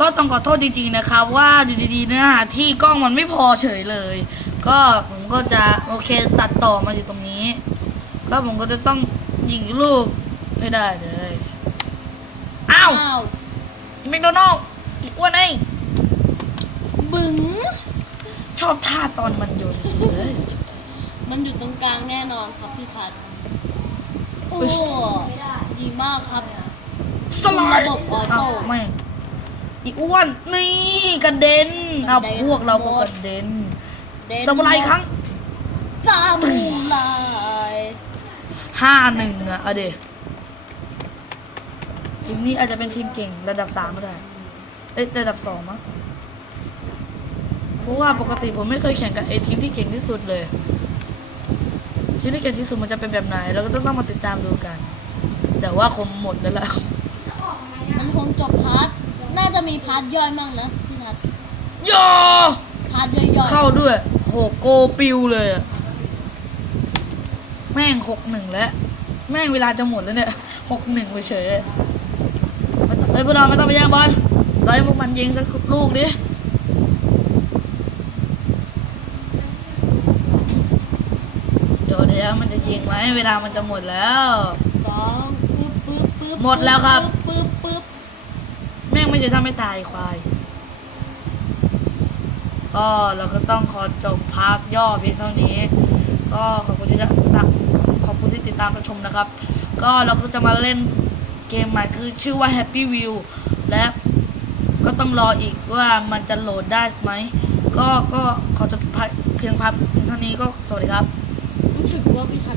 ก็ต้องขอโทษจริงๆนะครับ ว่าอยู่ดีๆเนื้อหาที่กล้องมันไม่พอเฉยเลย ก็ผมก็จะโอเคตัดต่อมาอยู่ตรงนี้ ก็ผมก็จะต้องยิงลูกไม่ได้เลยอ้าวอ้าวแมคโดนัลด์อีอ้วนไอ้บึ๋งชอบท่าตอนมันโยนเลยมันอยู่ตรงกลางแน่นอนครับพี่ทัศน์โอ้อุ๊ยดีมากครับสไลด์ระบบออโต้เาไม่ อีอ้วนนี่กระเด็นเอากระเด็นพวกเราก็หมด กระเด็นเด่นสมุไรครั้งซามูไรห้าหนึ่งอะเอาเดทีมนี้อาจจะเป็นทีมเก่งระดับสามก็ได้ เอ้ยระดับสองมั้งเพราะว่าปกติผมไม่เคยแข่งกับไอทีมที่เก่งที่สุดเลย ทีมที่เก่งที่สุดมันจะเป็นแบบไหนเราก็ต้องต้องมาติดตามดูกัน แต่ว่าคงหมดแล้วล่ะ มันคงจบพาร์ท น่าจะมีพาร์ทย่อยมั่งนะพี่นัทโยพาร์ทย่อยๆเข้าด้วย โหโกปิวเลยอะแม่งหกหนึ่งแล้ว แม่งเวลาจะหมดแล้วเนี่ยหกหนึ่งไปเฉยเลยไม่ต้องเฮ้ยพวกเราไม่ต้องไปแย่งบอลเราให้พวกมันยิงสักลูกดิเดี๋ยวเดี๋ยวมันจะยิงไหมเวลามันจะหมดแล้ว สองปึ๊บปึ๊บปึ๊บหมดแล้วครับปึ๊บปึ๊บ แม่งไม่ใช่ทำให้ตายควาย ก็เราก็ต้องขอจบภาพย่อเพียงเท่านี้ ก็ขอบคุณที่ติดขอบคุณที่ติดตามรับชมนะครับ ก็เราก็จะมาเล่นเกมใหม่คือชื่อว่า Happy View และก็ต้องรออีกว่ามันจะโหลดได้ไหม ก็ก็ขอจบเพียงภาพเพียงเท่านี้ก็สวัสดีครับ รู้สึกว่าพี่ทัน